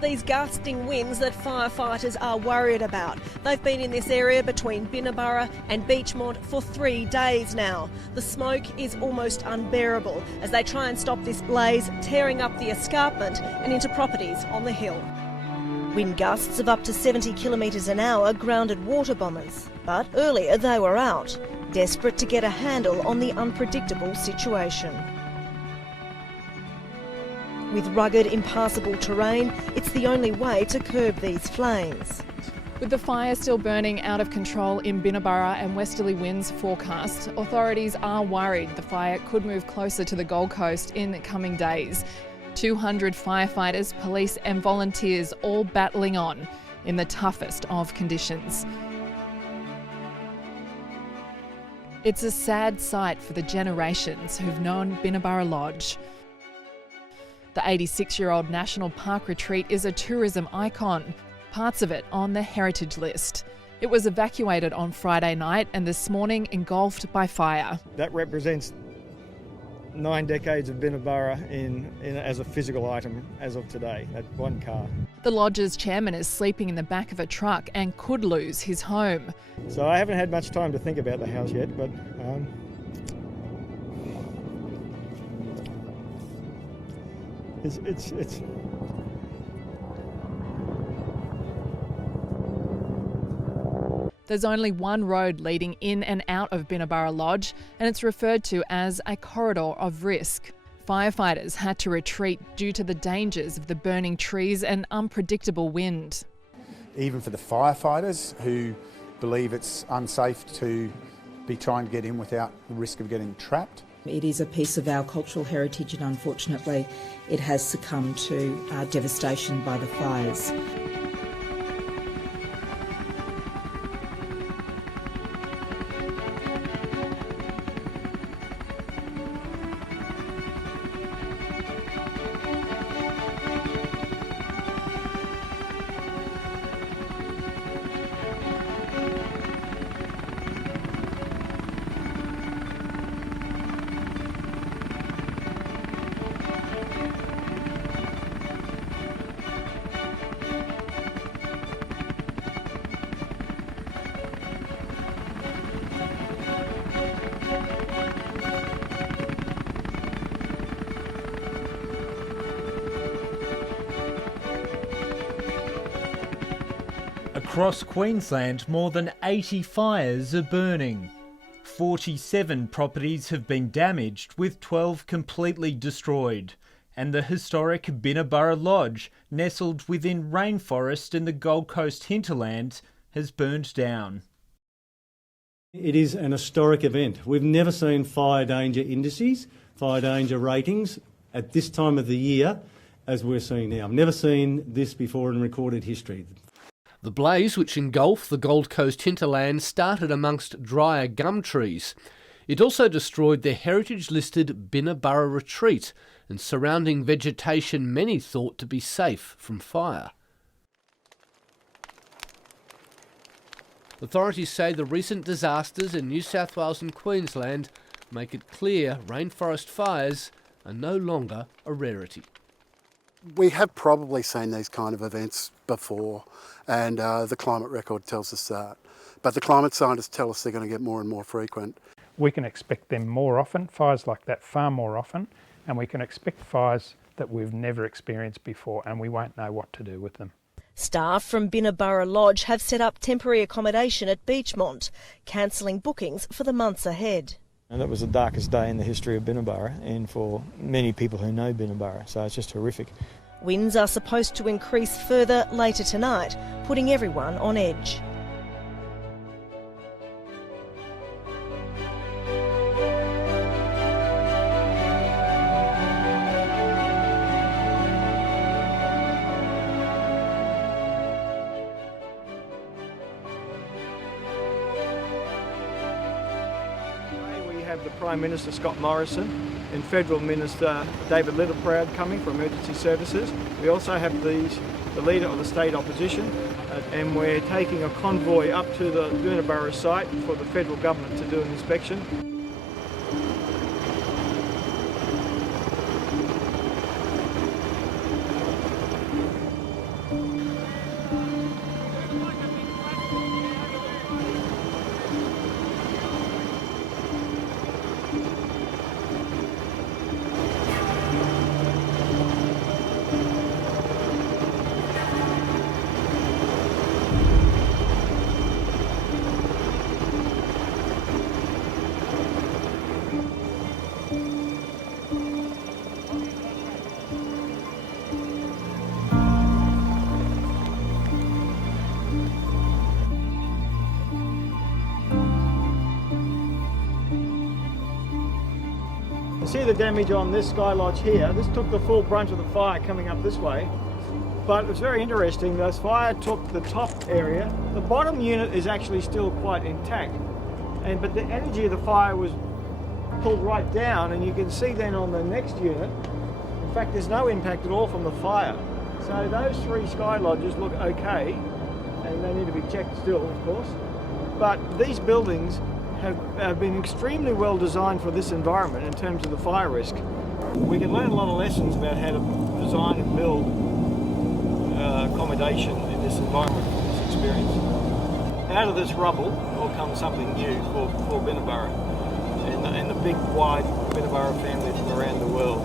these gusting winds that firefighters are worried about. They've been in this area between Binna Burra and Beachmont for 3 days now. The smoke is almost unbearable as they try and stop this blaze tearing up the escarpment and into properties on the hill. Wind gusts of up to 70 kilometres an hour grounded water bombers, but earlier they were out, desperate to get a handle on the unpredictable situation. With rugged, impassable terrain, it's the only way to curb these flames. With the fire still burning out of control in Binna Burra and westerly winds forecast, authorities are worried the fire could move closer to the Gold Coast in the coming days. 200 firefighters, police and volunteers all battling on in the toughest of conditions. It's a sad sight for the generations who've known Binna Burra Lodge. The 86-year-old National Park retreat is a tourism icon, parts of it on the heritage list. It was evacuated on Friday night and this morning engulfed by fire. That represents 9 decades of Binna Burra as a physical item as of today, that one car. The lodge's chairman is sleeping in the back of a truck and could lose his home. So I haven't had much time to think about the house yet, but it's There's only one road leading in and out of Binna Burra Lodge, and it's referred to as a corridor of risk. Firefighters had to retreat due to the dangers of the burning trees and unpredictable wind. Even for the firefighters who believe it's unsafe to be trying to get in without the risk of getting trapped. It is a piece of our cultural heritage and unfortunately it has succumbed to devastation by the fires. Across Queensland, more than 80 fires are burning. 47 properties have been damaged, with 12 completely destroyed. And the historic Binna Burra Lodge, nestled within rainforest in the Gold Coast hinterland, has burned down. It is an historic event. We've never seen fire danger indices, fire danger ratings at this time of the year as we're seeing now. I've never seen this before in recorded history. The blaze, which engulfed the Gold Coast hinterland, started amongst drier gum trees. It also destroyed the heritage-listed Binna Burra retreat and surrounding vegetation many thought to be safe from fire. Authorities say the recent disasters in New South Wales and Queensland make it clear rainforest fires are no longer a rarity. We have probably seen these kind of events before, and the climate record tells us that. But the climate scientists tell us they're going to get more and more frequent. We can expect them more often, fires like that far more often, and we can expect fires that we've never experienced before, and we won't know what to do with them. Staff from Binna Burra Lodge have set up temporary accommodation at Beachmont, cancelling bookings for the months ahead. And that was the darkest day in the history of Binna Burra, and for many people who know Binna Burra, so it's just horrific. Winds are supposed to increase further later tonight, putting everyone on edge. Have the Prime Minister Scott Morrison and Federal Minister David Littleproud coming for emergency services. We also have the Leader of the State Opposition and we're taking a convoy up to the Binna Burra site for the Federal Government to do an inspection. You see the damage on this sky lodge here. This took the full brunt of the fire coming up this way. But it's very interesting, this fire took the top area. The bottom unit is actually still quite intact. But the energy of the fire was pulled right down, and you can see then on the next unit, in fact, there's no impact at all from the fire. So those 3 sky lodges look okay, and they need to be checked still, of course. But these buildings have been extremely well designed for this environment in terms of the fire risk. We can learn a lot of lessons about how to design and build accommodation in this environment, from this experience. Out of this rubble will come something new for Binna Burra and the big wide Binna Burra family from around the world.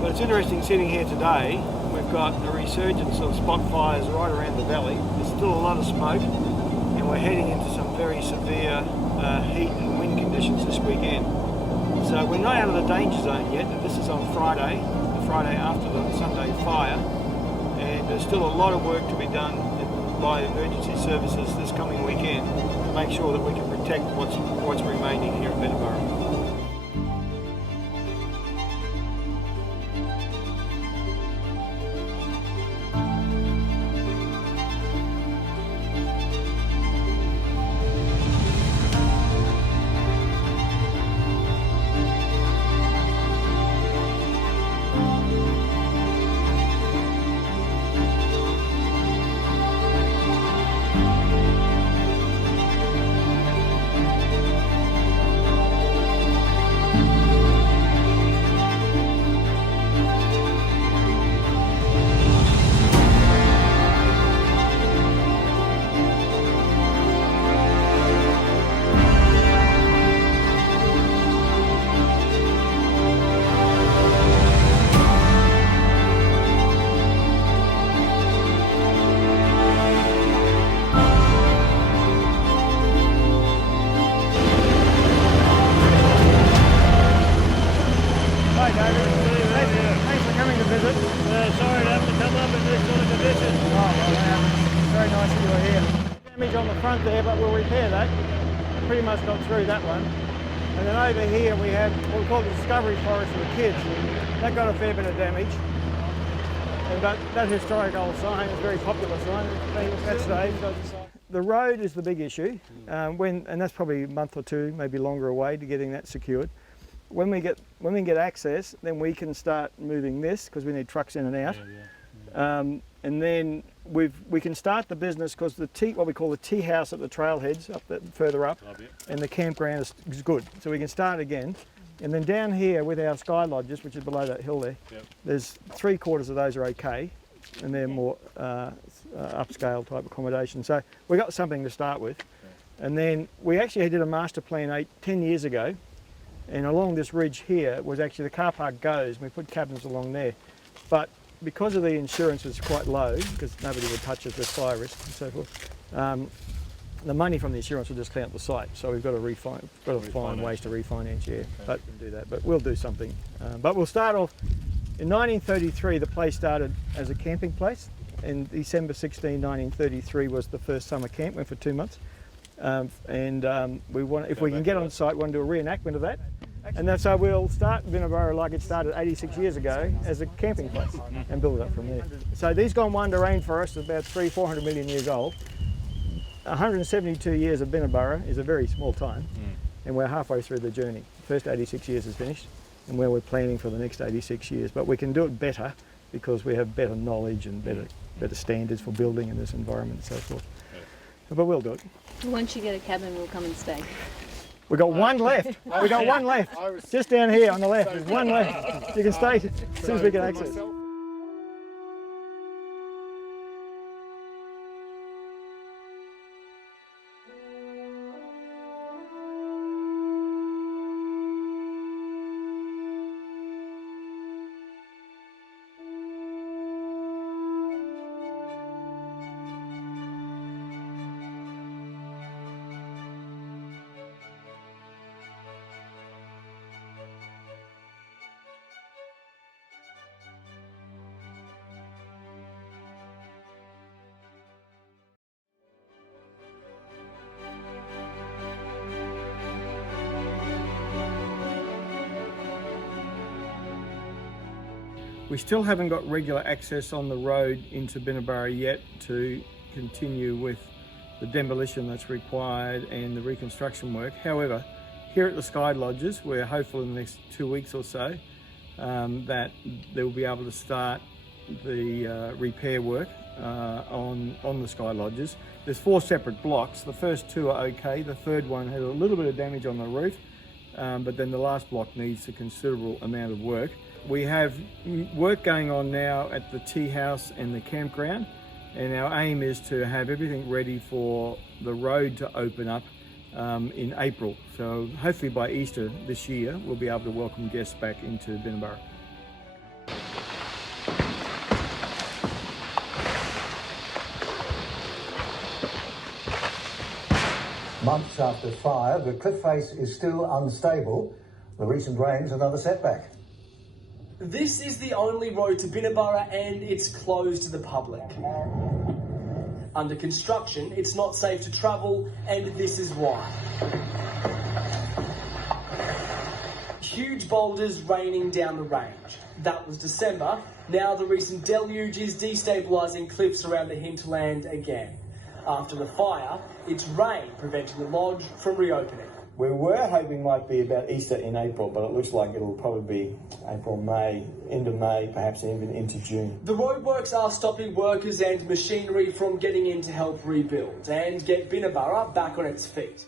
But it's interesting sitting here today. We've got a resurgence of spot fires right around the valley. There's still a lot of smoke, and we're heading into some very severe heat and wind conditions this weekend. So we're not out of the danger zone yet. This is on Friday, the Friday after the Sunday fire, and there's still a lot of work to be done by emergency services this coming weekend to make sure that we can protect what's remaining here at Binna Burra. On the front there, but we'll repair that. Pretty much got through that one. And then over here we have what we call the Discovery Forest for the kids. That got a fair bit of damage. And that historic old sign is a very popular sign. That stays. The road is the big issue, and that's probably a month or two, maybe longer away to getting that secured. When we get access, then we can start moving this because we need trucks in and out. And then we can start the business because what we call the tea house at the trailheads further up, and the campground is good. So we can start again. And then down here with our sky lodges, which is below that hill there, there's 3/4 of those are okay, and they're more upscale type accommodation. So we got something to start with. And then we actually did a master plan 10 years ago, and along this ridge here was actually the car park goes, and we put cabins along there. But because of the insurance was quite low, because nobody would touch it with fire risk and so forth, the money from the insurance will just clean up the site. So we've got to find ways to refinance, but we can do that. But we'll do something. But we'll start off, in 1933 the place started as a camping place, and December 16, 1933 was the first summer camp, went for 2 months. We want, if we can get on site, we want to do a reenactment of that. And that's how we'll start Binna Burra like it started 86 years ago as a camping place and build it up from there. So these Gondwana Rainforests are about 400 million years old. 172 years of Binna Burra is a very small time, and we're halfway through the journey. The first 86 years is finished, and where we're planning for the next 86 years. But we can do it better because we have better knowledge and better standards for building in this environment and so forth. But we'll do it. Once you get a cabin, we'll come and stay. We got one left. We got one left. Just down here on the left. There's one left. You can stay as soon as we get access. We still haven't got regular access on the road into Binna Burra yet to continue with the demolition that's required and the reconstruction work. However, here at the Sky Lodges, we're hopeful in the next 2 weeks or so that they will be able to start the repair work on the Sky Lodges. There's 4 separate blocks. The first 2 are okay. The third one had a little bit of damage on the roof, but then the last block needs a considerable amount of work. We have work going on now at the tea house and the campground, and our aim is to have everything ready for the road to open up in April. So hopefully by Easter this year, we'll be able to welcome guests back into Binna Burra. Months after fire, the cliff face is still unstable. The recent rains, another setback. This is the only road to Binna Burra and it's closed to the public. Under construction, it's not safe to travel, and this is why. Huge boulders raining down the range. That was December. Now the recent deluge is destabilising cliffs around the hinterland again. After the fire, it's rain preventing the lodge from reopening. We were hoping might be about Easter in April, but it looks like it'll probably be April, May, end of May, perhaps even into June. The roadworks are stopping workers and machinery from getting in to help rebuild and get Binna Burra back on its feet.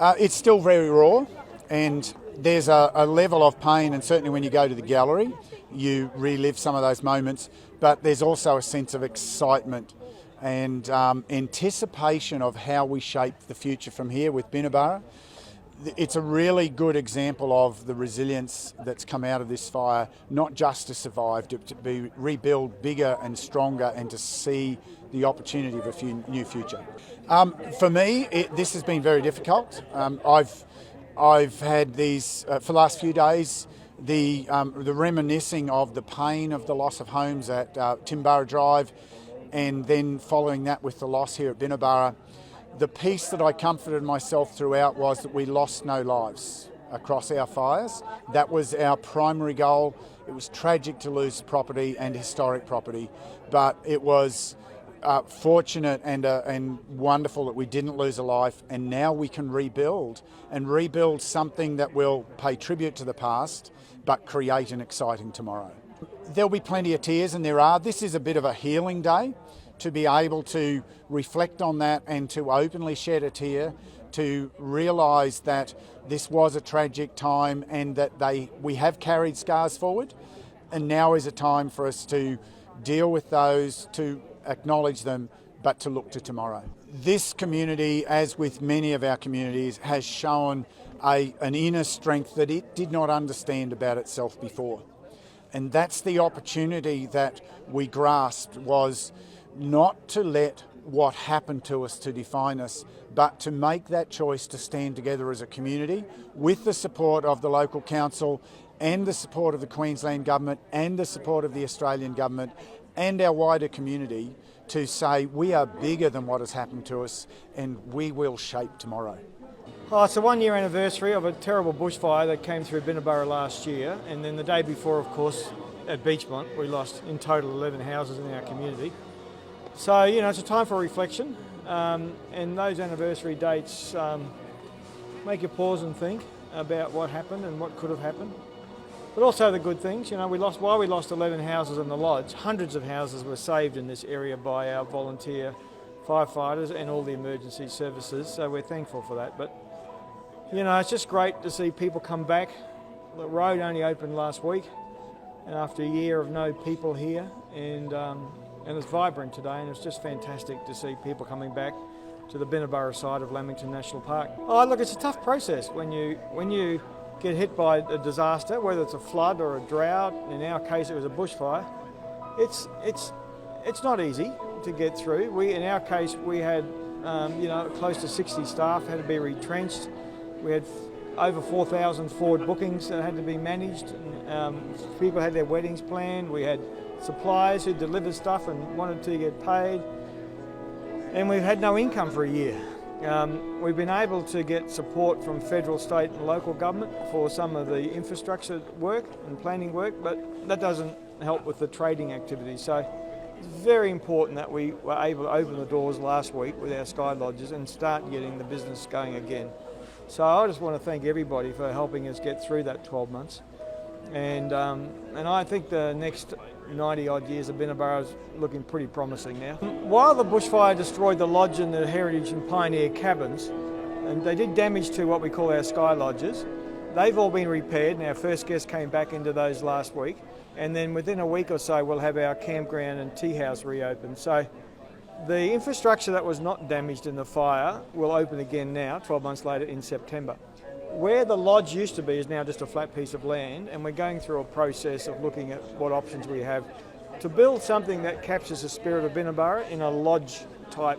It's still very raw, and there's a level of pain, and certainly when you go to the gallery, you relive some of those moments, but there's also a sense of excitement and anticipation of how we shape the future from here with Binna Burra. It's a really good example of the resilience that's come out of this fire, not just to survive, to be rebuild bigger and stronger and to see the opportunity of a new future. For me, this has been very difficult. I've had these, for the last few days, the reminiscing of the pain of the loss of homes at Timburra Drive, and then following that with the loss here at Binna Burra. The piece that I comforted myself throughout was that we lost no lives across our fires. That was our primary goal. It was tragic to lose property and historic property, but it was fortunate and wonderful that we didn't lose a life, and now we can rebuild something that will pay tribute to the past but create an exciting tomorrow. There'll be plenty of tears, and there are. This is a bit of a healing day, to be able to reflect on that and to openly shed a tear, to realise that this was a tragic time and that we have carried scars forward, and now is a time for us to deal with those, to acknowledge them, but to look to tomorrow. This community, as with many of our communities, has shown an inner strength that it did not understand about itself before. And that's the opportunity that we grasped, was not to let what happened to us to define us, but to make that choice to stand together as a community with the support of the local council and the support of the Queensland Government and the support of the Australian Government and our wider community, to say we are bigger than what has happened to us and we will shape tomorrow. Oh, it's the 1 year anniversary of a terrible bushfire that came through Binna Burra last year, and then the day before, of course, at Beachmont, we lost in total 11 houses in our community. So, it's a time for reflection, and those anniversary dates make you pause and think about what happened and what could have happened. But also the good things. While we lost 11 houses in the lodge, hundreds of houses were saved in this area by our volunteer firefighters and all the emergency services, so we're thankful for that. But, it's just great to see people come back. The road only opened last week, and after a year of no people here, and it's vibrant today, and it's just fantastic to see people coming back to the Binna Burra side of Lamington National Park. Oh, look, it's a tough process when you get hit by a disaster, whether it's a flood or a drought. In our case, it was a bushfire. It's not easy to get through. In our case, we had close to 60 staff had to be retrenched. We had over 4,000 forward bookings that had to be managed. People had their weddings planned. We had suppliers who delivered stuff and wanted to get paid. And we've had no income for a year. We've been able to get support from federal, state and local government for some of the infrastructure work and planning work, but that doesn't help with the trading activities. So it's very important that we were able to open the doors last week with our sky lodges and start getting the business going again. So I just want to thank everybody for helping us get through that 12 months. And I think the next 90 odd years of Binna Burra is looking pretty promising now. While the bushfire destroyed the lodge and the heritage and pioneer cabins, and they did damage to what we call our sky lodges, they've all been repaired, and our first guest came back into those last week. And then within a week or so, we'll have our campground and tea house reopened. So the infrastructure that was not damaged in the fire will open again now, 12 months later in September. Where the lodge used to be is now just a flat piece of land, and we're going through a process of looking at what options we have to build something that captures the spirit of Binna Burra in a lodge-type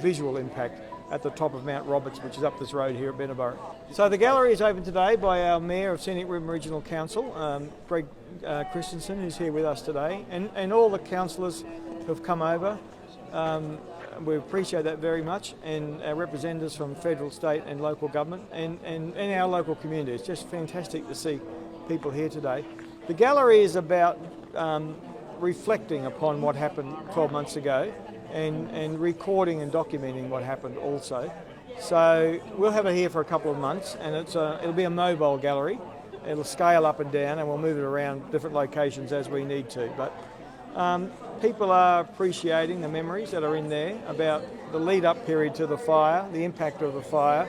visual impact at the top of Mount Roberts, which is up this road here at Binna Burra. So the gallery is open today by our Mayor of Scenic Ribbon Regional Council, Greg Christensen, who's here with us today, and all the councillors who've come over. We appreciate that very much, and our representatives from federal, state and local government and our local community. It's just fantastic to see people here today. The gallery is about reflecting upon what happened 12 months ago and recording and documenting what happened also. So we'll have it here for a couple of months, and it'll be a mobile gallery. It'll scale up and down, and we'll move it around different locations as we need to. But people are appreciating the memories that are in there about the lead-up period to the fire, the impact of the fire,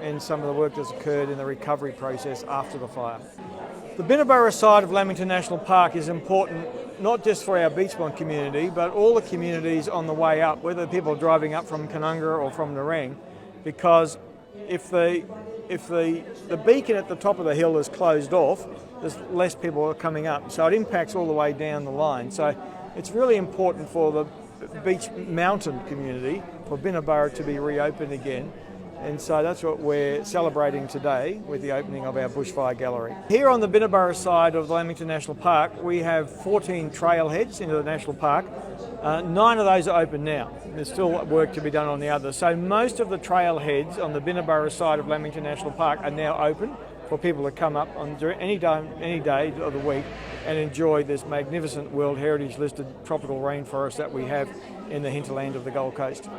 and some of the work that's occurred in the recovery process after the fire. The Binna Burra side of Lamington National Park is important not just for our Beachmont community, but all the communities on the way up, whether people are driving up from Canunga or from Nerang, because if the beacon at the top of the hill is closed off, there's less people coming up. So it impacts all the way down the line. So it's really important for the beach mountain community, for Binna Burra to be reopened again. And so that's what we're celebrating today with the opening of our bushfire gallery. Here on the Binna Burra side of the Lamington National Park, we have 14 trailheads into the national park. 9 of those are open now. There's still work to be done on the others. So most of the trailheads on the Binna Burra side of Lamington National Park are now open for people to come up on any day of the week and enjoy this magnificent World Heritage listed tropical rainforest that we have in the hinterland of the Gold Coast.